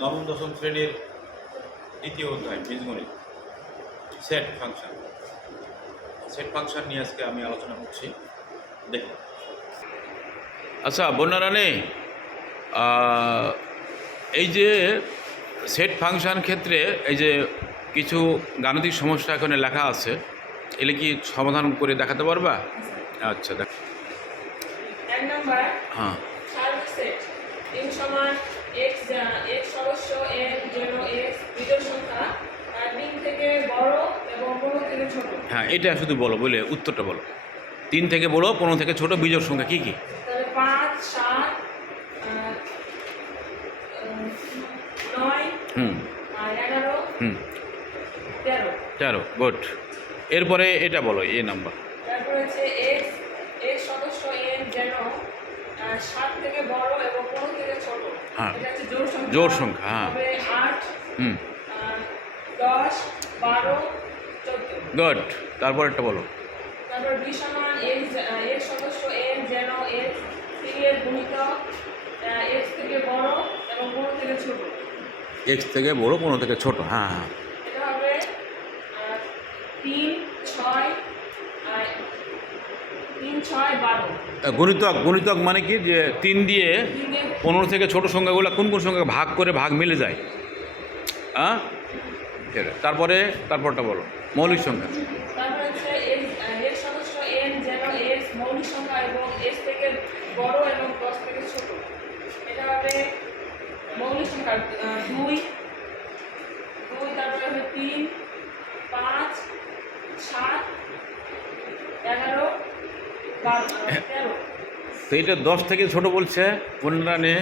নবম দশম শ্রেণির দ্বিতীয় অধ্যায় বীজগণিত সেট ফাংশন সেট ফাংশন নিয়ে আজকে আমি আলোচনা করছি। দেখুন। আচ্ছা বন্যা রানী এই যে সেট ফাংশন ক্ষেত্রে এই যে কিছু গাণিতিক সমস্যা এখানে লেখা আছে এলে কি সমাধান করে দেখাতে পারবা? আচ্ছা দেখ। হ্যাঁ। সমান এক্স এক্স সদস্য এন যেন এক্স বিজোড় সংখ্যা তিন থেকে বড় এবং পনেরো থেকে ছোট। হ্যাঁ এটা শুধু বলো বলে উত্তরটা বলো। তিন থেকে বড় পনেরো থেকে ছোট বিজোড় সংখ্যা কী কী? তাহলে পাঁচ সাত নয় হুম। এগারো হুম। তেরো। তেরো গুড। এরপরে এটা বলো এ নাম্বার। তারপর হচ্ছে এক্স এক্স সদস্য এন যেন থেকে বড় এবং পনেরো থেকে ছোট। হ্যাঁ। এটা হচ্ছে জোড় সংখ্যা। জোড় সংখ্যা, হ্যাঁ। তবে আট হুম। দশ বারো চোদ্দ। গুড। তারপর একটা বলো। তারপর বি সমান এক্স এক্স সদস্য যেন এক্স থ্রি এর গুণিতক এক্স থেকে বড় এবং পনেরো থেকে ছোট। এক্স থেকে বড় পনেরো থেকে ছোট হ্যাঁ হ্যাঁ। এটা হবে তিন ছয় আর তিন ছয় বারো আহ, গণিতক গণিতক মানে কি? যে তিন দিয়ে পনেরো থেকে ছোট সংখ্যাগুলো কোন কোন সংখ্যা ভাগ করে ভাগ মিলে যায়? হ্যাঁ তারপরে তারপরটা বলো। মৌলিক সংখ্যা। মৌলিক দুই। তারপরে তিন পাঁচ সাত এগারো বারো আহ, তেরো তো এটা দশ থেকে ছোট বলছে পনেরো নিয়ে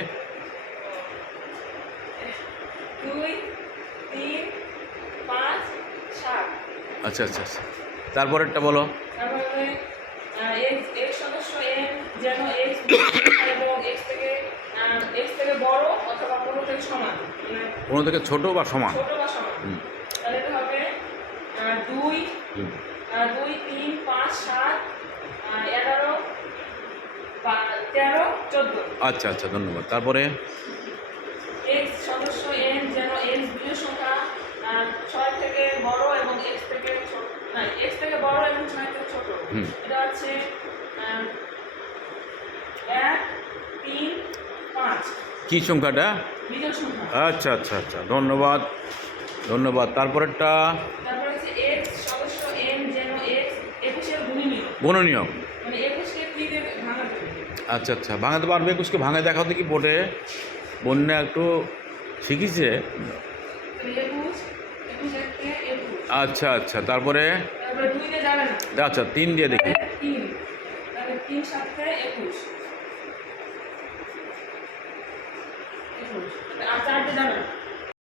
আচ্ছা আচ্ছা আচ্ছা। তারপরেরটা বলো। পনেরো থেকে ছোট বা সমান? দুই দুই তিন পাঁচ সাত এগারো তেরো চোদ্দ। আচ্ছা আচ্ছা ধন্যবাদ। তারপরে? এক্স সদস্য এন যেন এক্স বিজোড় সংখ্যা ছয় থেকে বড় এবং এক্স থেকে না এক্স থেকে বড় এবং ছয় থেকে ছোট। এটা হচ্ছে এক তিন পাঁচ। কি সংখ্যাটা? আচ্ছা আচ্ছা আচ্ছা ধন্যবাদ। ধন্যবাদ। তারপরেরটা তারপর হচ্ছে এক্স সদস্য এন যেন এক্স একুশের গুণনীয় গণনীয় মানে আচ্ছা আচ্ছা ভাঙাতে পারবে একুশকে ভাঙায় দেখাও দেখি বোর্ডে বন্যা একটু শিখিছে? একুশ আচ্ছা আচ্ছা তারপরে? আচ্ছা তিন দিয়ে দেখি। আর চারটে